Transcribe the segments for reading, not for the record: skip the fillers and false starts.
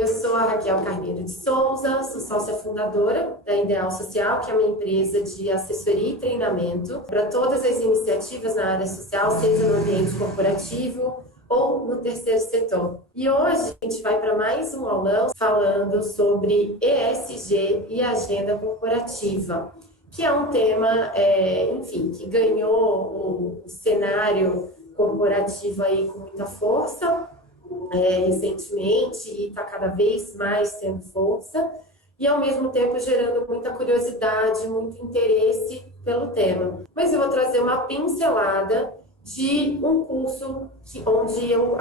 eu sou a Raquel Carneiro de Souza, sou sócia fundadora da Ideal Social, que é uma empresa de assessoria e treinamento para todas as iniciativas na área social, seja no ambiente corporativo ou no terceiro setor. E hoje a gente vai para mais um aulão falando sobre ESG e agenda corporativa, que é um tema, que ganhou o cenário corporativo aí com muita força, recentemente, e está cada vez mais tendo força, e ao mesmo tempo gerando muita curiosidade, muito interesse pelo tema. Mas eu vou trazer uma pincelada de um curso onde eu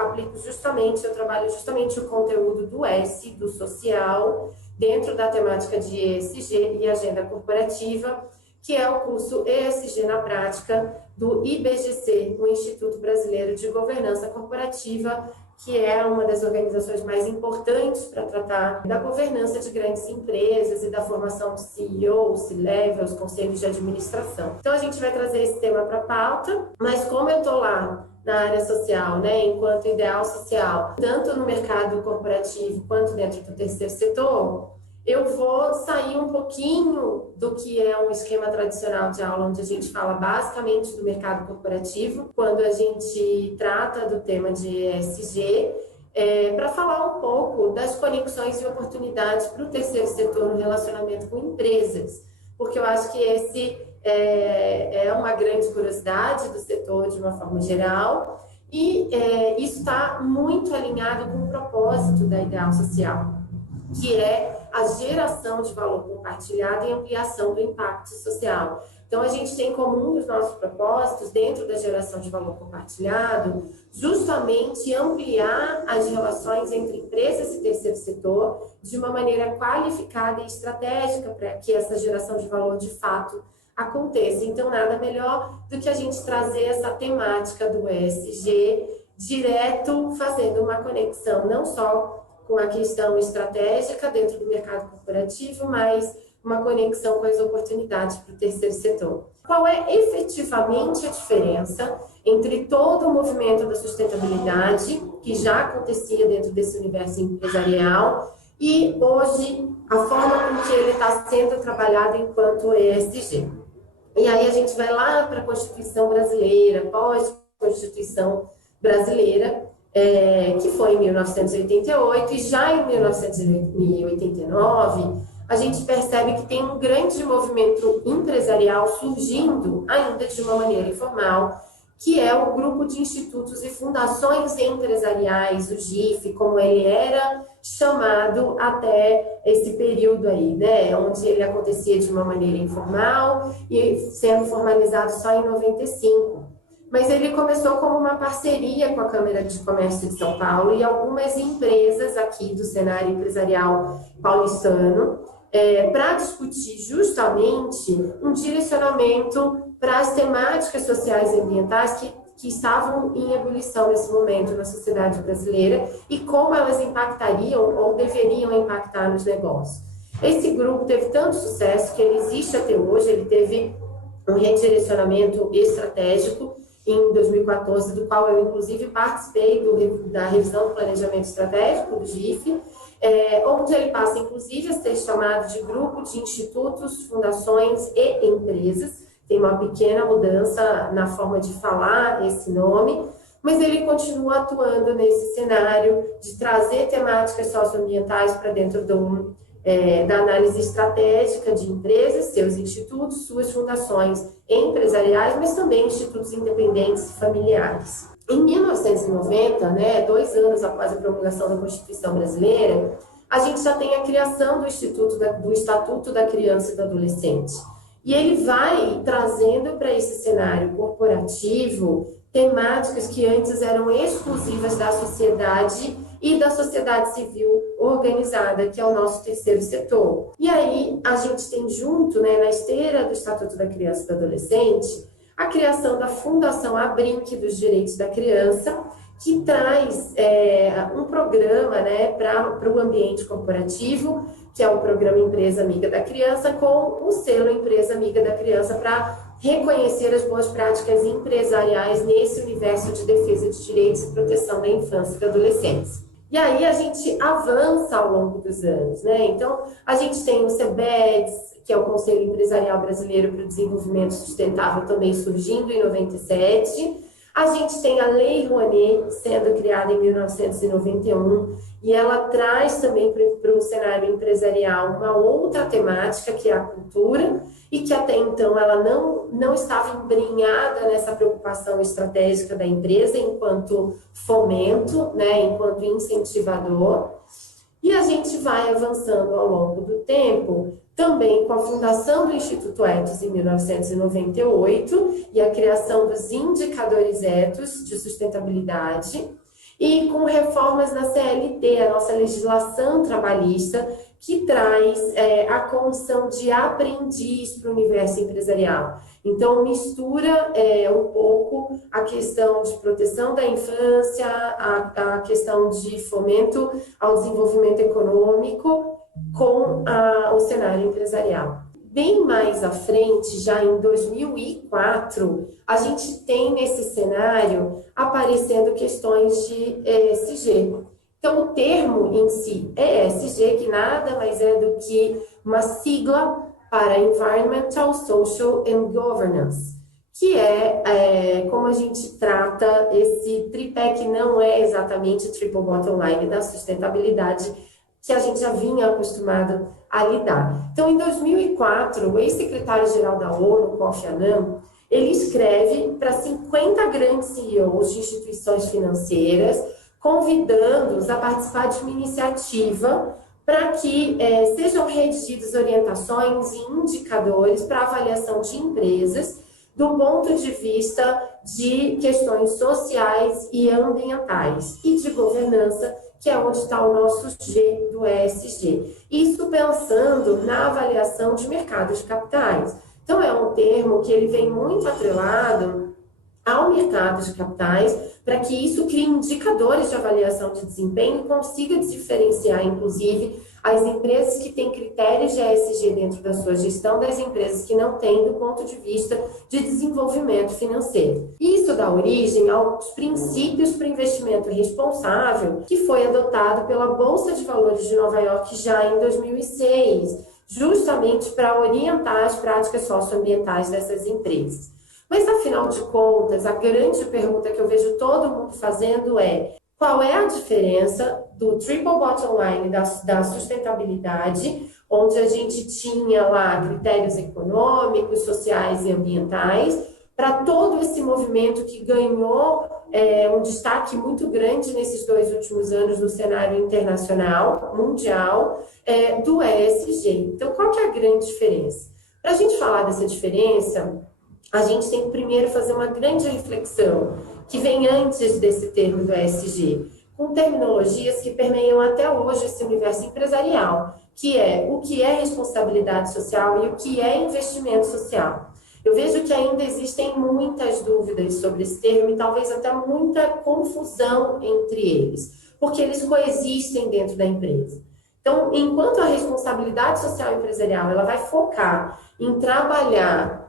trabalho justamente o conteúdo do S, do social, dentro da temática de ESG e agenda corporativa, que é o curso ESG na Prática do IBGC, o Instituto Brasileiro de Governança Corporativa, que é uma das organizações mais importantes para tratar da governança de grandes empresas e da formação de CEOs, C-levels, conselhos de administração. Então, a gente vai trazer esse tema para a pauta, mas como eu estou lá na área social, enquanto ideal social, tanto no mercado corporativo quanto dentro do terceiro setor, eu vou sair um pouquinho do que é um esquema tradicional de aula, onde a gente fala basicamente do mercado corporativo, quando a gente trata do tema de ESG, para falar um pouco das conexões e oportunidades para o terceiro setor no relacionamento com empresas, porque eu acho que esse é uma grande curiosidade do setor de uma forma geral, e isso está muito alinhado com o propósito da Ideal Social, que é a geração de valor compartilhado e ampliação do impacto social. Então, a gente tem como um dos nossos propósitos, dentro da geração de valor compartilhado, justamente ampliar as relações entre empresas e terceiro setor de uma maneira qualificada e estratégica para que essa geração de valor, de fato, aconteça. Então, nada melhor do que a gente trazer essa temática do ESG direto, fazendo uma conexão não só com a questão estratégica dentro do mercado corporativo, mas uma conexão com as oportunidades para o terceiro setor. Qual é efetivamente a diferença entre todo o movimento da sustentabilidade, que já acontecia dentro desse universo empresarial, e hoje a forma como que ele está sendo trabalhado enquanto ESG? E aí a gente vai lá para a Constituição Brasileira, pós-Constituição Brasileira, que foi em 1988, e já em 1989, a gente percebe que tem um grande movimento empresarial surgindo, ainda de uma maneira informal, que é o Grupo de Institutos e Fundações Empresariais, o GIF, como ele era chamado até esse período aí, onde ele acontecia de uma maneira informal e sendo formalizado só em 95. Mas ele começou como uma parceria com a Câmara de Comércio de São Paulo e algumas empresas aqui do cenário empresarial paulistano, para discutir justamente um direcionamento para as temáticas sociais e ambientais que estavam em ebulição nesse momento na sociedade brasileira e como elas impactariam ou deveriam impactar nos negócios. Esse grupo teve tanto sucesso que ele existe até hoje, ele teve um redirecionamento estratégico em 2014, do qual eu, inclusive, participei da revisão do planejamento estratégico do GIF, onde ele passa, inclusive, a ser chamado de Grupo de Institutos, Fundações e Empresas. Tem uma pequena mudança na forma de falar esse nome, mas ele continua atuando nesse cenário de trazer temáticas socioambientais para dentro da análise estratégica de empresas, seus institutos, suas fundações empresariais, mas também institutos independentes e familiares. Em 1990, 2 anos após a promulgação da Constituição Brasileira, a gente já tem a criação do Estatuto da Criança e do Adolescente. E ele vai trazendo para esse cenário corporativo temáticas que antes eram exclusivas da sociedade e da sociedade civil organizada, que é o nosso terceiro setor. E aí a gente tem junto, na esteira do Estatuto da Criança e do Adolescente, a criação da Fundação Abrinq dos Direitos da Criança, que traz um programa para o ambiente corporativo, que é o programa Empresa Amiga da Criança, com o selo Empresa Amiga da Criança, para reconhecer as boas práticas empresariais nesse universo de defesa de direitos e proteção da infância e da adolescência. E aí a gente avança ao longo dos anos, né? Então, a gente tem o CEBEDS, que é o Conselho Empresarial Brasileiro para o Desenvolvimento Sustentável, também surgindo em 97. A gente tem a Lei Rouanet, sendo criada em 1991, e ela traz também para o cenário empresarial uma outra temática, que é a cultura, e que até então ela não estava embrenhada nessa preocupação estratégica da empresa enquanto fomento, né, enquanto incentivador. E a gente vai avançando ao longo do tempo, também com a fundação do Instituto Ethos em 1998 e a criação dos indicadores Ethos de sustentabilidade, e com reformas na CLT, a nossa legislação trabalhista, que traz a condição de aprendiz para o universo empresarial. Então, mistura um pouco a questão de proteção da infância, a questão de fomento ao desenvolvimento econômico com o cenário empresarial. Bem mais à frente, já em 2004, a gente tem nesse cenário aparecendo questões de ESG. Então, o termo em si é ESG, que nada mais é do que uma sigla para Environmental, Social and Governance, que é como a gente trata esse tripé, que não é exatamente o triple bottom line da sustentabilidade, que a gente já vinha acostumado a lidar. Então, em 2004, o ex-secretário-geral da ONU, Kofi Annan, ele escreve para 50 grandes CEOs de instituições financeiras, convidando-os a participar de uma iniciativa para que sejam redigidas orientações e indicadores para avaliação de empresas do ponto de vista de questões sociais e ambientais e de governança, que é onde está o nosso G do ESG. Isso pensando na avaliação de mercados de capitais. Então, é um termo que ele vem muito atrelado ao mercado de capitais, para que isso crie indicadores de avaliação de desempenho e consiga diferenciar, inclusive, as empresas que têm critérios de ESG dentro da sua gestão das empresas que não têm do ponto de vista de desenvolvimento financeiro. Isso dá origem aos princípios para investimento responsável, que foi adotado pela Bolsa de Valores de Nova York já em 2006, justamente para orientar as práticas socioambientais dessas empresas. Mas, afinal de contas, a grande pergunta que eu vejo todo mundo fazendo é: qual é a diferença do triple bottom line da sustentabilidade, onde a gente tinha lá critérios econômicos, sociais e ambientais, para todo esse movimento que ganhou um destaque muito grande nesses 2 últimos anos no cenário internacional, mundial, do ESG. Então, qual que é a grande diferença? Para a gente falar dessa diferença, a gente tem que primeiro fazer uma grande reflexão que vem antes desse termo do ESG, com terminologias que permeiam até hoje esse universo empresarial, que é o que é responsabilidade social e o que é investimento social. Eu vejo que ainda existem muitas dúvidas sobre esse termo e talvez até muita confusão entre eles, porque eles coexistem dentro da empresa. Então, enquanto a responsabilidade social empresarial ela vai focar em trabalhar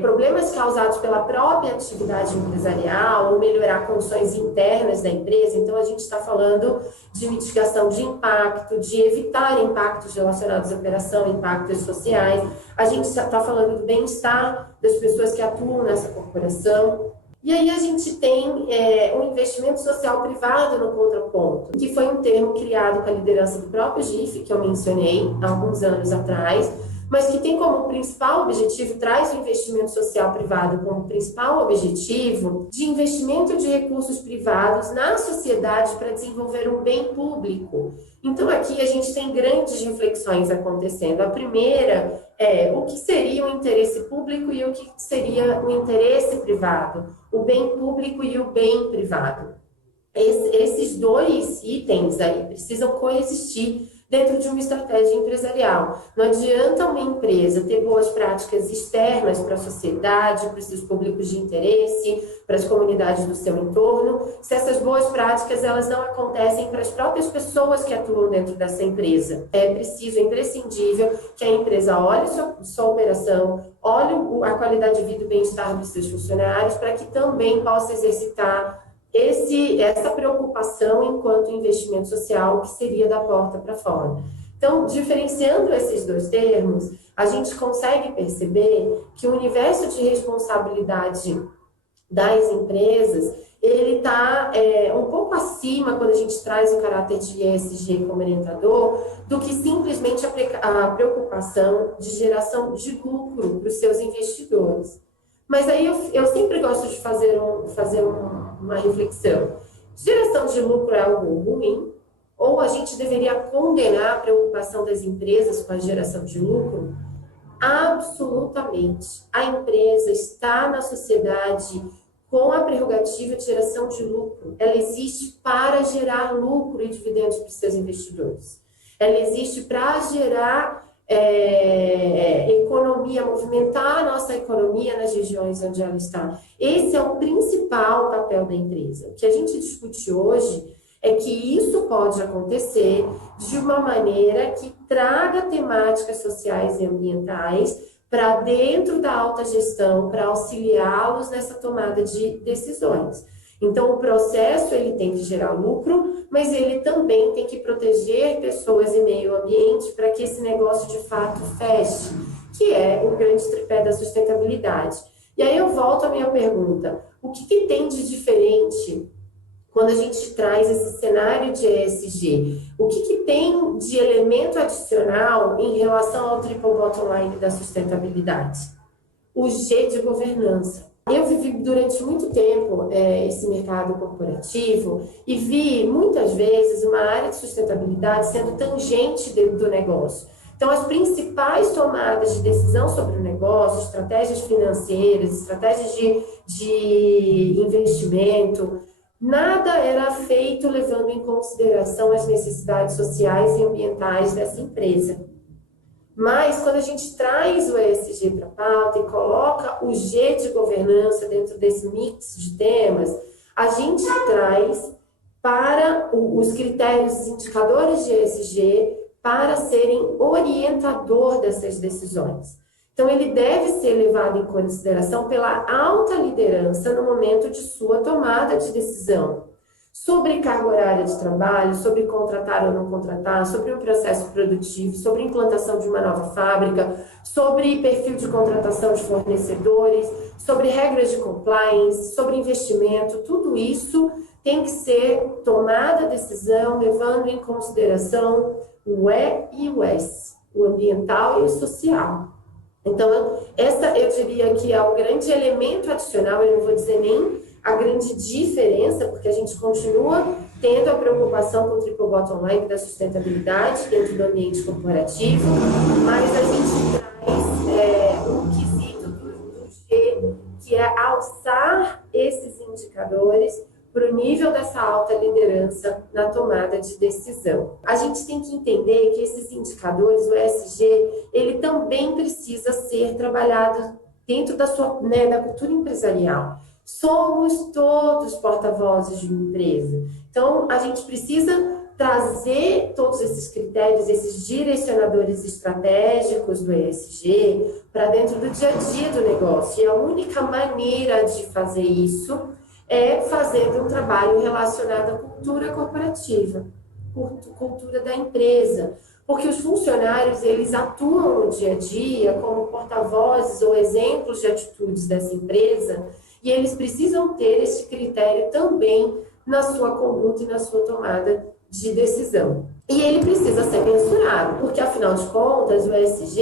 problemas causados pela própria atividade empresarial ou melhorar condições internas da empresa, então a gente está falando de mitigação de impacto, de evitar impactos relacionados à operação, impactos sociais, a gente está falando do bem-estar das pessoas que atuam nessa corporação. E aí a gente tem um investimento social privado no contraponto, que foi um termo criado com a liderança do próprio GIF, que eu mencionei há alguns anos atrás, mas que tem como principal objetivo, traz o investimento social privado como principal objetivo de investimento de recursos privados na sociedade para desenvolver um bem público. Então, aqui a gente tem grandes reflexões acontecendo. A primeira é o que seria o interesse público e o que seria o interesse privado, o bem público e o bem privado. Esses 2 itens aí precisam coexistir dentro de uma estratégia empresarial. Não adianta uma empresa ter boas práticas externas para a sociedade, para os seus públicos de interesse, para as comunidades do seu entorno, se essas boas práticas elas não acontecem para as próprias pessoas que atuam dentro dessa empresa. É preciso, é imprescindível que a empresa olhe sua operação, olhe a qualidade de vida e o bem-estar dos seus funcionários, para que também possa exercitar essa preocupação enquanto investimento social, que seria da porta para fora. Então, diferenciando esses dois termos, a gente consegue perceber que o universo de responsabilidade das empresas, ele está um pouco acima, quando a gente traz o caráter de ESG como orientador, do que simplesmente a preocupação de geração de lucro para os seus investidores. Mas aí eu sempre gosto de fazer uma reflexão. Geração de lucro é algo ruim? Ou a gente deveria condenar a preocupação das empresas com a geração de lucro? Absolutamente. A empresa está na sociedade com a prerrogativa de geração de lucro. Ela existe para gerar lucro e dividendos para os seus investidores. Ela existe para gerar economia, movimentar a nossa economia nas regiões onde ela está. Esse é o principal papel da empresa. O que a gente discute hoje é que isso pode acontecer de uma maneira que traga temáticas sociais e ambientais para dentro da alta gestão, para auxiliá-los nessa tomada de decisões. Então, o processo ele tem que gerar lucro, mas ele também tem que proteger pessoas e meio ambiente para que esse negócio de fato feche, que é o grande tripé da sustentabilidade. E aí eu volto à minha pergunta: o que tem de diferente quando a gente traz esse cenário de ESG? O que tem de elemento adicional em relação ao triple bottom line da sustentabilidade? O G de governança. Eu vivi durante muito tempo esse mercado corporativo e vi muitas vezes uma área de sustentabilidade sendo tangente do negócio. Então, as principais tomadas de decisão sobre o negócio, estratégias financeiras, estratégias de investimento, nada era feito levando em consideração as necessidades sociais e ambientais dessa empresa. Mas, quando a gente traz o ESG para a pauta e coloca o G de governança dentro desse mix de temas, a gente traz para os critérios, os indicadores de ESG para serem orientador dessas decisões. Então, ele deve ser levado em consideração pela alta liderança no momento de sua tomada de decisão sobre carga horária de trabalho, sobre contratar ou não contratar, sobre o processo produtivo, sobre implantação de uma nova fábrica, sobre perfil de contratação de fornecedores, sobre regras de compliance, sobre investimento. Tudo isso tem que ser tomada a decisão levando em consideração o E e o S, o ambiental e o social. Então, essa eu diria que é o grande elemento adicional, eu não vou dizer nem a grande diferença, porque a gente continua tendo a preocupação com o triple bottom line da sustentabilidade dentro do ambiente corporativo, mas a gente traz um quesito do G, que é alçar esses indicadores para o nível dessa alta liderança na tomada de decisão. A gente tem que entender que esses indicadores, o ESG, ele também precisa ser trabalhado dentro da cultura empresarial. Somos todos porta-vozes de uma empresa. Então, a gente precisa trazer todos esses critérios, esses direcionadores estratégicos do ESG para dentro do dia a dia do negócio. E a única maneira de fazer isso é fazendo um trabalho relacionado à cultura corporativa, cultura da empresa. Porque os funcionários, eles atuam no dia a dia como porta-vozes ou exemplos de atitudes dessa empresa, e eles precisam ter esse critério também na sua conduta e na sua tomada de decisão. E ele precisa ser mensurado, porque afinal de contas o ESG,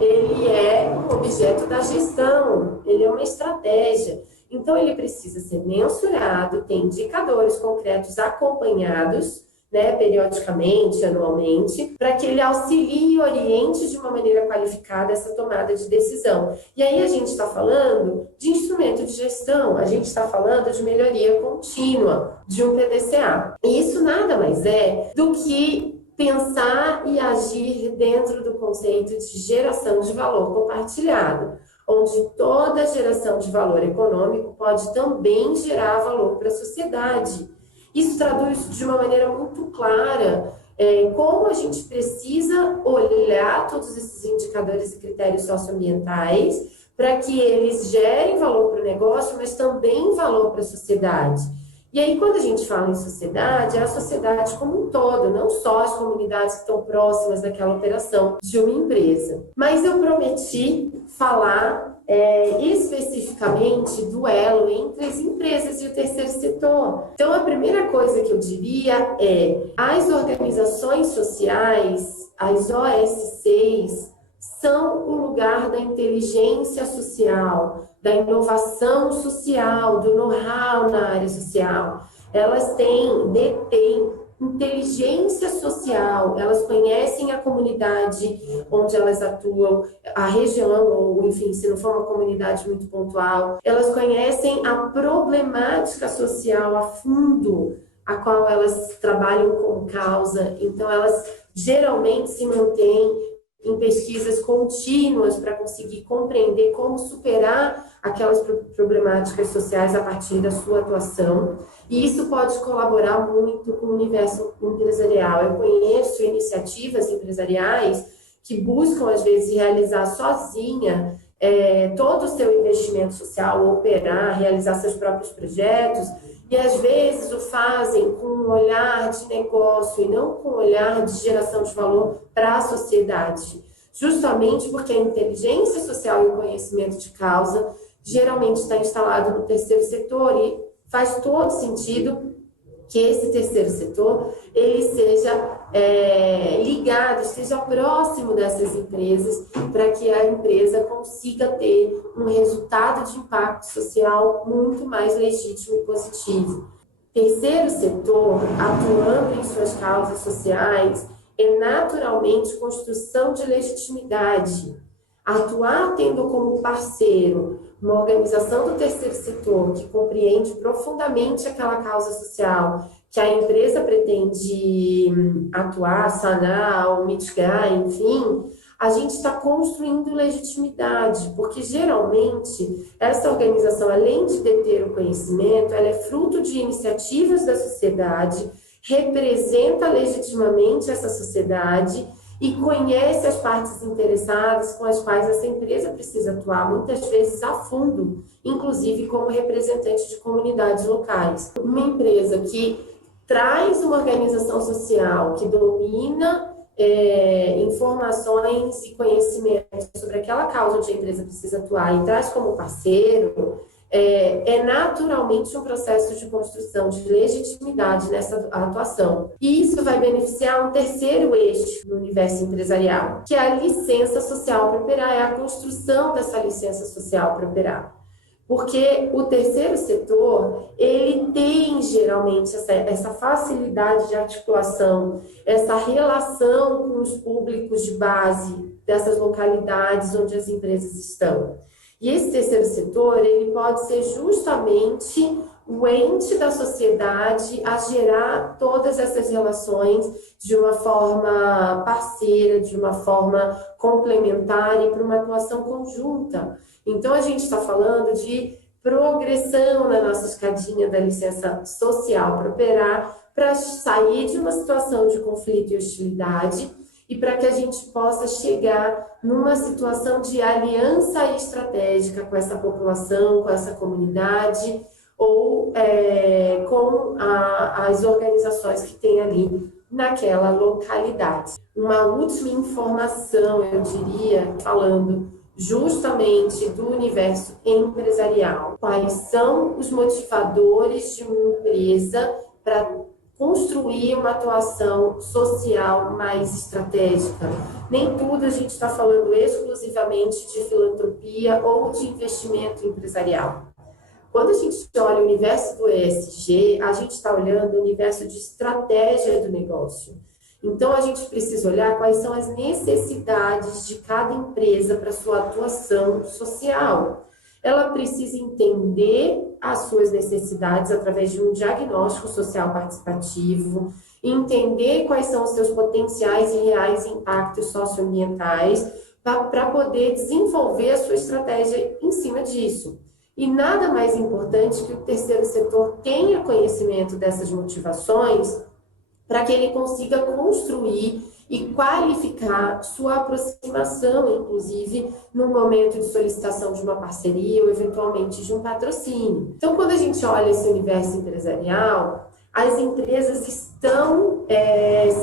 ele é um objeto da gestão, ele é uma estratégia. Então ele precisa ser mensurado, tem indicadores concretos acompanhados, periodicamente, anualmente, para que ele auxilie e oriente de uma maneira qualificada essa tomada de decisão. E aí a gente está falando de instrumento de gestão, a gente está falando de melhoria contínua, de um PDCA. E isso nada mais é do que pensar e agir dentro do conceito de geração de valor compartilhado, onde toda geração de valor econômico pode também gerar valor para a sociedade. Isso traduz de uma maneira muito clara como a gente precisa olhar todos esses indicadores e critérios socioambientais para que eles gerem valor para o negócio, mas também valor para a sociedade. E aí, quando a gente fala em sociedade, é a sociedade como um todo, não só as comunidades que estão próximas daquela operação de uma empresa. Mas eu prometi falar especificamente do elo entre as empresas e o terceiro setor. Então, a primeira coisa que eu diria é: as organizações sociais, as OSCs, são o lugar da inteligência social, da inovação social, do know-how na área social. Elas detêm inteligência social, elas conhecem a comunidade onde elas atuam, a região, ou enfim, se não for uma comunidade muito pontual, elas conhecem a problemática social a fundo, a qual elas trabalham como causa. Então, elas geralmente se mantêm em pesquisas contínuas para conseguir compreender como superar aquelas problemáticas sociais a partir da sua atuação. E isso pode colaborar muito com o universo empresarial. Eu conheço iniciativas empresariais que buscam, às vezes, realizar sozinha todo o seu investimento social, operar, realizar seus próprios projetos, e às vezes o fazem com um olhar de negócio e não com um olhar de geração de valor para a sociedade. Justamente porque a inteligência social e o conhecimento de causa geralmente está instalado no terceiro setor, e faz todo sentido que esse terceiro setor ele seja ligado, esteja próximo dessas empresas, para que a empresa consiga ter um resultado de impacto social muito mais legítimo e positivo. Terceiro setor, atuando em suas causas sociais, é naturalmente construção de legitimidade. Atuar tendo como parceiro uma organização do terceiro setor que compreende profundamente aquela causa social que a empresa pretende atuar, sanar ou mitigar, enfim, a gente está construindo legitimidade, porque geralmente essa organização, além de deter o conhecimento, ela é fruto de iniciativas da sociedade, representa legitimamente essa sociedade e conhece as partes interessadas com as quais essa empresa precisa atuar, muitas vezes a fundo, inclusive como representante de comunidades locais. Uma empresa que traz uma organização social que domina informações e conhecimentos sobre aquela causa onde a empresa precisa atuar e traz como parceiro, é naturalmente um processo de construção de legitimidade nessa atuação. E isso vai beneficiar um terceiro eixo no universo empresarial, que é a licença social para operar, é a construção dessa licença social para operar. Porque o terceiro setor, ele tem geralmente essa facilidade de articulação, essa relação com os públicos de base dessas localidades onde as empresas estão. E esse terceiro setor, ele pode ser justamente o ente da sociedade a gerar todas essas relações de uma forma parceira, de uma forma complementar e para uma atuação conjunta. Então, a gente está falando de progressão na nossa escadinha da licença social para operar, para sair de uma situação de conflito e hostilidade e para que a gente possa chegar numa situação de aliança estratégica com essa população, com essa comunidade ou com as organizações que tem ali naquela localidade. Uma última informação, eu diria, falando justamente do universo empresarial. Quais são os motivadores de uma empresa para construir uma atuação social mais estratégica? Nem tudo a gente está falando exclusivamente de filantropia ou de investimento empresarial. Quando a gente olha o universo do ESG, a gente está olhando o universo de estratégia do negócio. Então, a gente precisa olhar quais são as necessidades de cada empresa para sua atuação social. Ela precisa entender as suas necessidades através de um diagnóstico social participativo, entender quais são os seus potenciais e reais impactos socioambientais para poder desenvolver a sua estratégia em cima disso. E nada mais importante que o terceiro setor tenha conhecimento dessas motivações para que ele consiga construir e qualificar sua aproximação, inclusive, no momento de solicitação de uma parceria ou, eventualmente, de um patrocínio. Então, quando a gente olha esse universo empresarial, as empresas estão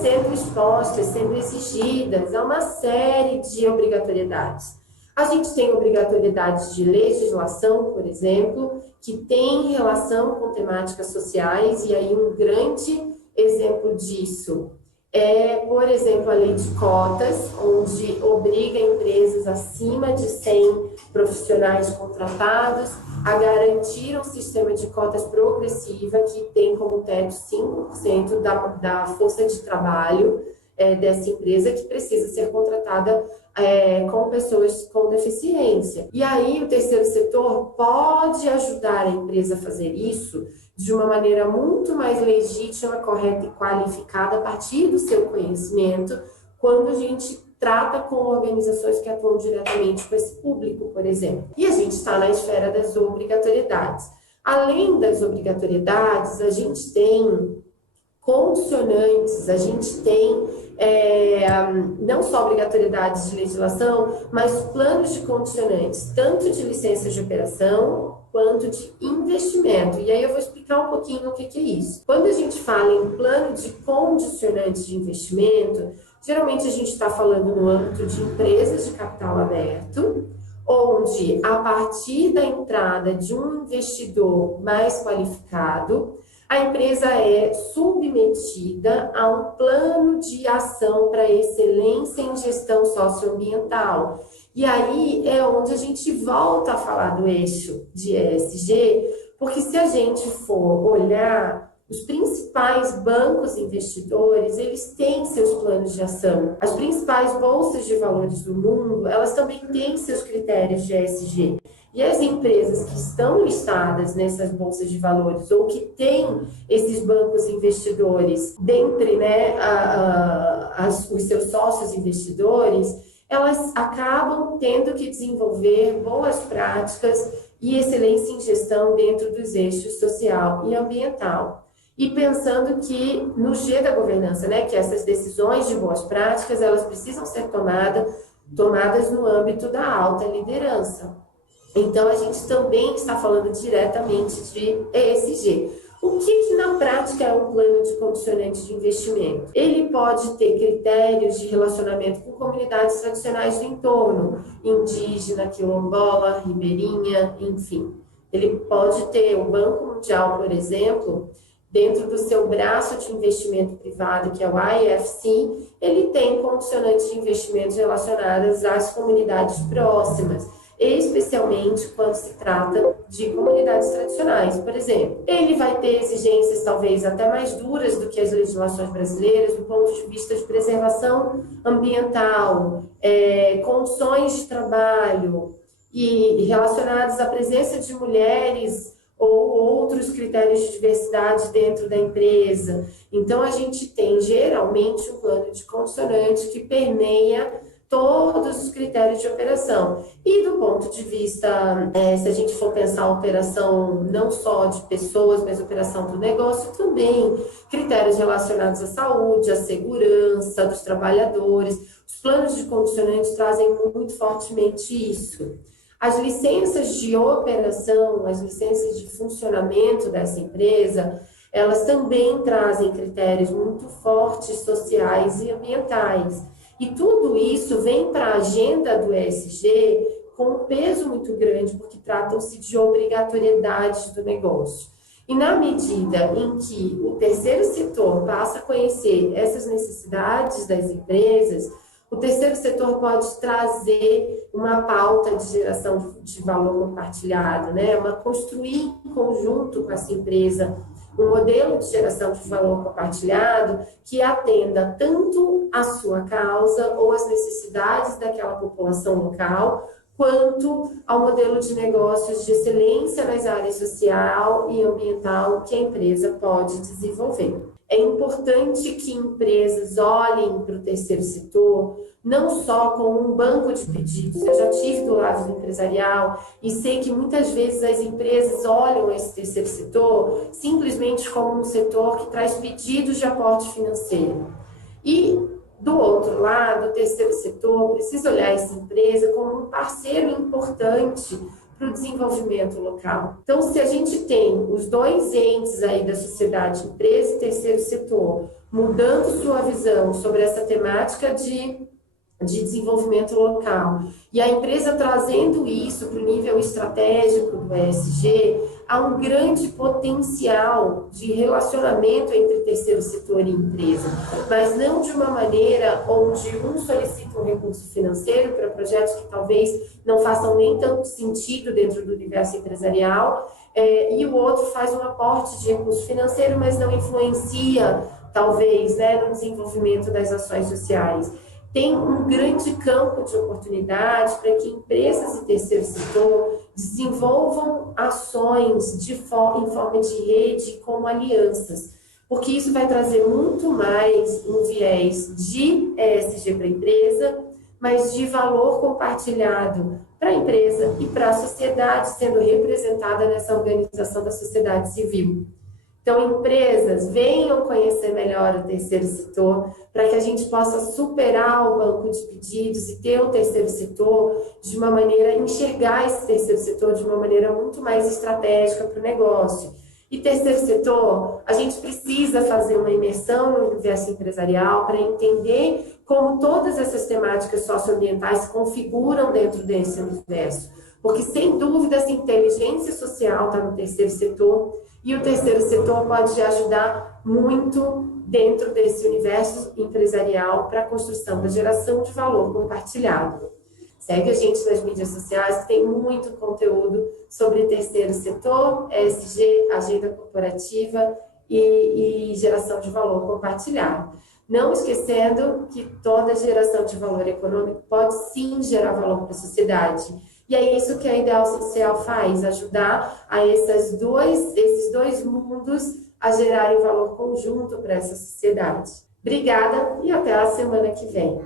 sendo expostas, sendo exigidas a uma série de obrigatoriedades. A gente tem obrigatoriedades de legislação, por exemplo, que tem relação com temáticas sociais, e aí um grande exemplo disso é, por exemplo, a lei de cotas, onde obriga empresas acima de 100 profissionais contratados a garantir um sistema de cotas progressiva que tem como teto 5% da força de trabalho dessa empresa que precisa ser contratada com pessoas com deficiência. E aí o terceiro setor pode ajudar a empresa a fazer isso de uma maneira muito mais legítima, correta e qualificada a partir do seu conhecimento, quando a gente trata com organizações que atuam diretamente com esse público, por exemplo. E a gente está na esfera das obrigatoriedades. Além das obrigatoriedades, a gente tem condicionantes, a gente tem não só obrigatoriedades de legislação, mas planos de condicionantes, tanto de licenças de operação quanto de investimento. E aí eu vou explicar um pouquinho o que é isso. Quando a gente fala em plano de condicionantes de investimento, geralmente a gente está falando no âmbito de empresas de capital aberto, onde, a partir da entrada de um investidor mais qualificado, a empresa é submetida a um plano de ação para excelência em gestão socioambiental. E aí é onde a gente volta a falar do eixo de ESG, porque se a gente for olhar os principais bancos investidores, eles têm seus planos de ação. As principais bolsas de valores do mundo, elas também têm seus critérios de ESG. E as empresas que estão listadas nessas bolsas de valores ou que têm esses bancos investidores dentre os seus sócios investidores, elas acabam tendo que desenvolver boas práticas e excelência em gestão dentro dos eixos social e ambiental. E pensando que no G da governança, que essas decisões de boas práticas, elas precisam ser tomadas no âmbito da alta liderança. Então, a gente também está falando diretamente de ESG. O que na prática é um plano de condicionante de investimento? Ele pode ter critérios de relacionamento com comunidades tradicionais do entorno, indígena, quilombola, ribeirinha, enfim. Ele pode ter o Banco Mundial, por exemplo, dentro do seu braço de investimento privado, que é o IFC, ele tem condicionantes de investimentos relacionados às comunidades próximas, especialmente quando se trata de comunidades tradicionais. Por exemplo, ele vai ter exigências talvez até mais duras do que as legislações brasileiras do ponto de vista de preservação ambiental, condições de trabalho e relacionados à presença de mulheres ou outros critérios de diversidade dentro da empresa. Então, a gente tem geralmente um plano de condicionante que permeia todos os critérios de operação. E do ponto de vista, se a gente for pensar a operação não só de pessoas, mas a operação do negócio também, critérios relacionados à saúde, à segurança dos trabalhadores. Os planos de condicionantes trazem muito fortemente isso. As licenças de operação, as licenças de funcionamento dessa empresa, elas também trazem critérios muito fortes sociais e ambientais. E tudo isso vem para a agenda do ESG com um peso muito grande, porque tratam-se de obrigatoriedades do negócio. E na medida em que o terceiro setor passa a conhecer essas necessidades das empresas, o terceiro setor pode trazer uma pauta de geração de valor compartilhado, construir em conjunto com essa empresa um modelo de geração de valor compartilhado que atenda tanto a sua causa ou as necessidades daquela população local, quanto ao modelo de negócios de excelência nas áreas social e ambiental que a empresa pode desenvolver. É importante que empresas olhem para o terceiro setor não só como um banco de pedidos. Eu já tive do lado do empresarial e sei que muitas vezes as empresas olham esse terceiro setor simplesmente como um setor que traz pedidos de aporte financeiro. E Do outro lado, o terceiro setor precisa olhar essa empresa como um parceiro importante para o desenvolvimento local. Então, se a gente tem os dois entes aí da sociedade, empresa e terceiro setor, mudando sua visão sobre essa temática de desenvolvimento local, e a empresa trazendo isso para o nível estratégico do ESG, há um grande potencial de relacionamento entre terceiro setor e empresa, mas não de uma maneira onde um solicita um recurso financeiro para projetos que talvez não façam nem tanto sentido dentro do universo empresarial, e o outro faz um aporte de recurso financeiro, mas não influencia, talvez, né, no desenvolvimento das ações sociais. Tem um grande campo de oportunidade para que empresas e terceiro setor desenvolvam ações em forma de rede como alianças, porque isso vai trazer muito mais um viés de ESG para a empresa, mas de valor compartilhado para a empresa e para a sociedade sendo representada nessa organização da sociedade civil. Então, empresas, venham conhecer melhor o terceiro setor para que a gente possa superar o banco de pedidos e ter o terceiro setor de uma maneira, enxergar esse terceiro setor de uma maneira muito mais estratégica para o negócio. E terceiro setor, a gente precisa fazer uma imersão no universo empresarial para entender como todas essas temáticas socioambientais se configuram dentro desse universo. Porque, sem dúvida, essa inteligência social está no terceiro setor, e o terceiro setor pode ajudar muito dentro desse universo empresarial para a construção da geração de valor compartilhado. Segue a gente nas mídias sociais, que tem muito conteúdo sobre terceiro setor, ESG, agenda corporativa e geração de valor compartilhado. Não esquecendo que toda geração de valor econômico pode sim gerar valor para a sociedade. E é isso que a Ideal Social faz, ajudar a esses dois mundos a gerarem valor conjunto para essa sociedade. Obrigada e até a semana que vem.